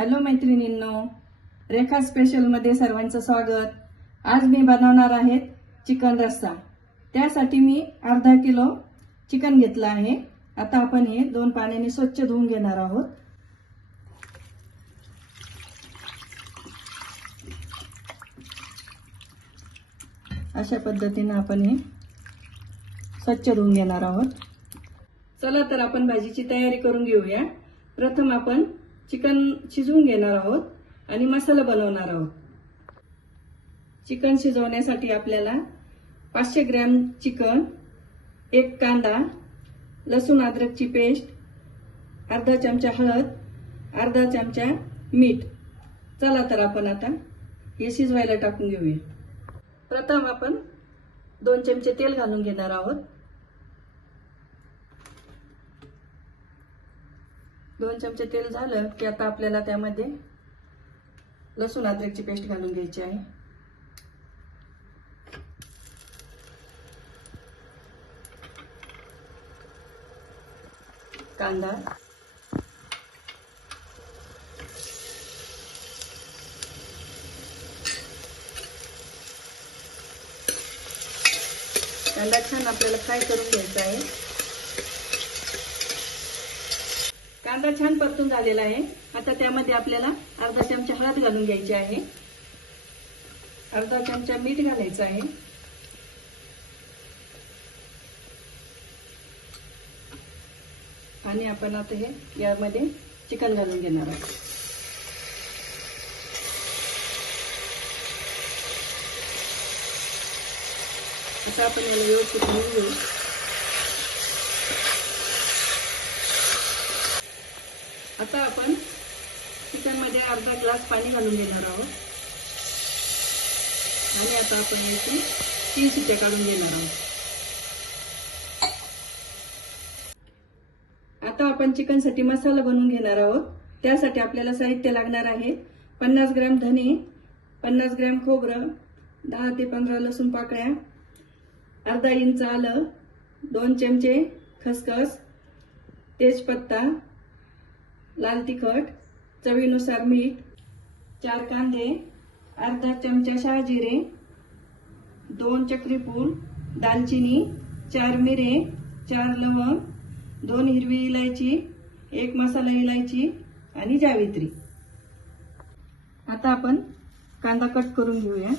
Hello मैत्रिणींनो, रेखा special मध्ये सर्वांचं स्वागत। आज मी बनवणार आहे चिकन रस्सा। त्यासाठी मी अर्धा किलो चिकन घेतलं आहे। आता आपण हे 2 पाण्याने स्वच्छ धुवून घेणार आहोत। अशा पद्धतीने आपण हे स्वच्छ धुवून घेणार आहोत। चला तर आपण भाजीची तयारी करून घेऊया। प्रथम आपण चिकन शिजवून घेणार आहोत आणि मसाला बनवणार आहोत। चिकन शिजवण्यासाठी आपल्याला 500 ग्रॅम चिकन, 1 कांदा, लसूण अद्रकची पेस्ट, अर्धा चमचा हळद, अर्धा चमचा मीठ। चला तर आपण आता हे शिजवायला टाकून घेऊया। प्रथम आपण 2 चमचे तेल घालून घेणार आहोत। 2 चमचे तेल झालं की आता आपल्याला त्यामध्ये लसूण अद्रकची पेस्ट घालून घ्यायची आहे। कांदा, कांदा छान आपल्याला फ्राय करून घ्यायचा आहे। कांदा छान परतून झालेला आहे। आता त्यामध्ये आपल्याला अर्धा चमचा हळद घालून घ्यायची आहे, अर्धा चमचा मीठ घालायचं आहे आणि आपण आता हे यामध्ये चिकन घालून घेणार आहोत। आता आपण याला व्यवस्थित मिसळून घेऊ। आता आपण चिकन मध्ये अर्धा ग्लास पाणी घालून घेणार आहोत आणि आता आपण याची 3 शिट्ट्या काढून घेणार आहोत। आता आपण चिकन साठी मसाला बनवून घेणार आहोत। त्यासाठी आपल्याला साहित्य लागणार आहे 50 ग्रॅम धने, 50 ग्रॅम खोबरं, 10 ते 15 लसूण पाकळ्या, अर्धा इंच आलं, 2 चमचे खसखस, तेजपत्ता, लाल तिखट, चवीनुसार मीठ, 4 कांदे, अर्धा चमचा शहाजिरे, 2 चक्री फूल, दालचिनी, 4 मिरे, 4 लवंग, 2 हिरवी इलायची, 1 मसाला इलायची आणि जावित्री। आता आपण कांदा कट करून घेऊया।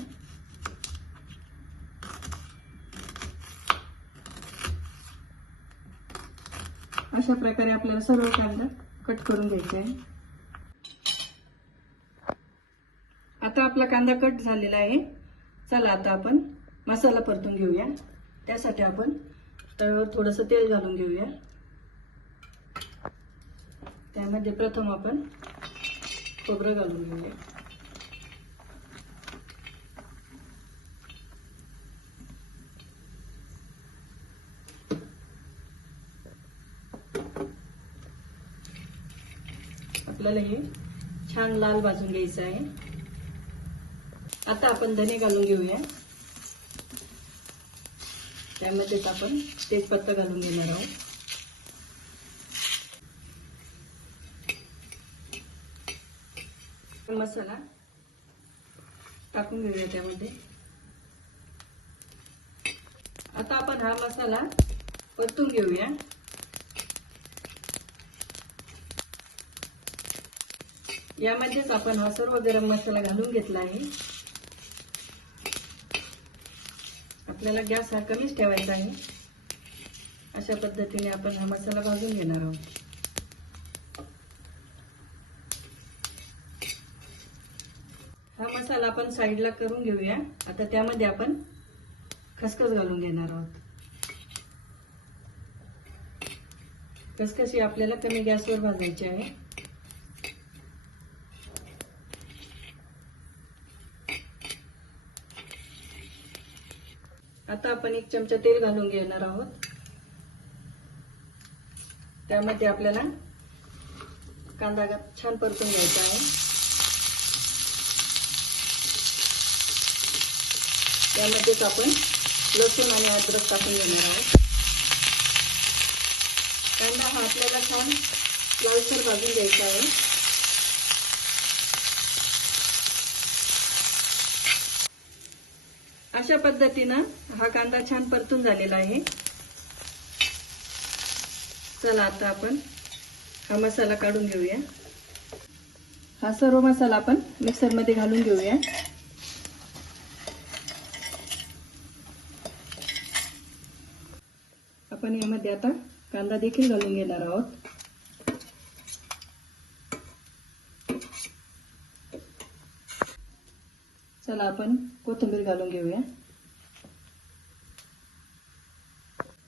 अशा प्रकारे आपल्याला सर्व कांदा कट करून घ्यायचे आहे। आता आपला कांदा कट झालेला आहे। चला आता आपण मसाला परतून घेऊया। त्यासाठी आपण तव्यावर थोडंसं तेल घालून घेऊया। त्यामध्ये प्रथम आपण खोबरं घालून घेऊया। आपल्याला हे छान लाल भाजून घ्यायचं आहे। आता आपण धने घालून घेऊया। त्यामध्येच आपण तेजपत्ता घालून घेणार आहोत। मसाला टाकून घेऊया त्यामध्ये। आता आपण हा मसाला परतून घेऊया। यामध्येच आपण हा सर्व गरम मसाला घालून घेतला आहे। आपल्याला गॅस हा कमीच ठेवायचा आहे। अशा पद्धतीने आपण हा मसाला भाजून घेणार आहोत। हा मसाला आपण साईडला करून घेऊया। आता त्यामध्ये आपण खसखस घालून घेणार आहोत। खसखस ही आपल्याला कमी गॅसवर भाजायची आहे। आता आपण 1 चमचा तेल घालून घेणार आहोत। त्यामध्ये आपल्याला कांदा छान परतून घ्यायचा आहे। त्यामध्येच आपण लसूण आणि अद्रक टाकून घेणार आहोत। कांदा हा आपल्याला छान लालसर भाजून घ्यायचा आहे। अशा पद्धतीनं हा कांदा छान परतून झालेला आहे. चला आता आपण हा मसाला काढून घेऊया. हा सर्व मसाला आपण मिक्सर मध्ये घालून घेऊया. आपण यामध्ये आता कांदा देखील घालून घेणार आहोत. चला आपण कोथिंबीर घालून घेऊया.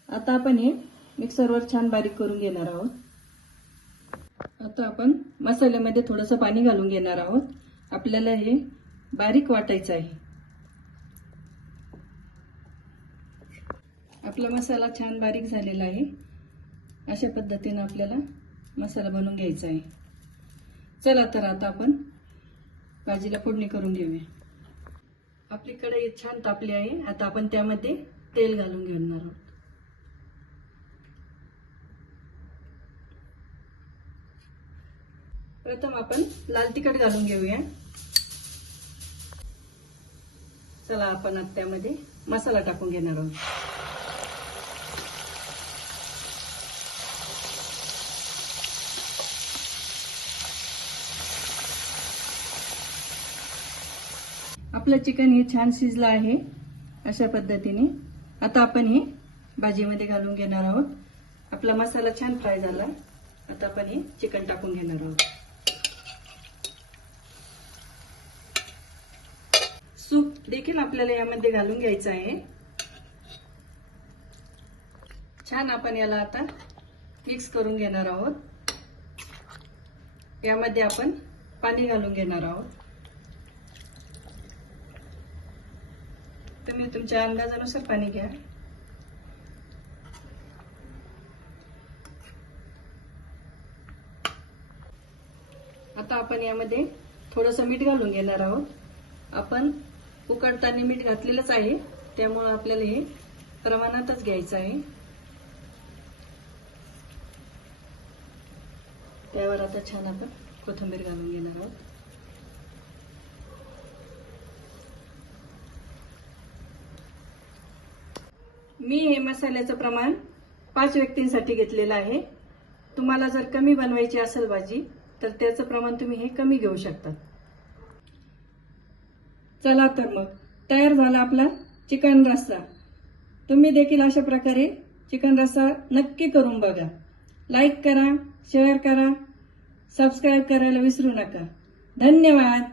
आता आपण हे मिक्सरवर छान बारीक करून घेणार आहोत. आता आपण मसाल्यामध्ये थोडंसं पाणी घालून घेणार आहोत. आपल्याला हे बारीक वाटायचं आहे. आपला मसाला छान बारीक झालेला आहे. अशा पद्धतीने आपल्याला मसाला बनवून घ्यायचा आहे. चला तर आता आपण भाजीला फोडणी करून घेऊया. आपली कढई छान तापली आहे. आता आपण त्यामध्ये तेल घालून घेणार आहोत. प्रथम आपण लाल तिखट घालून घेऊया. चला आपण आता त्यामध्ये मसाला टाकून घेणार आहोत. आपलं चिकन हे छान शिजलं आहे. अशा पद्धतीने आता आपण हे भाजीमध्ये घालून घेणार आहोत. आपला मसाला छान फ्राय झाला. आता आपण हे चिकन टाकून घेणार आहोत. सूप देखील आपल्याला यामध्ये घालून घ्यायचं आहे. छान आपण याला आता मिक्स करून घेणार आहोत. यामध्ये आपण पाणी घालून घेणार आहोत. तुम्ही तुमच्या अंदाजानुसार पाणी घ्या. आता आपण यामध्ये थोडंसं मीठ घालून घेणार आहोत. आपण उकडताना मीठ घातलेलंच आहे, त्यामुळे आपल्याला हे प्रमाणातच घ्यायचं आहे. त्यावर आता छान आपण कोथिंबीर घालून घेणार आहोत. मी हे मसाल्याचं प्रमाण 5 व्यक्तींसाठी घेतलेलं आहे. तुम्हाला जर कमी बनवायची असेल भाजी तर त्याचं प्रमाण तुम्ही हे कमी घेऊ शकता. चला तर मग तयार झाला आपला चिकन रस्सा. तुम्ही देखील अशा प्रकारे चिकन रस्सा नक्की करून बघा. लाईक करा, शेअर करा, सबस्क्राईब करायला विसरू नका. धन्यवाद.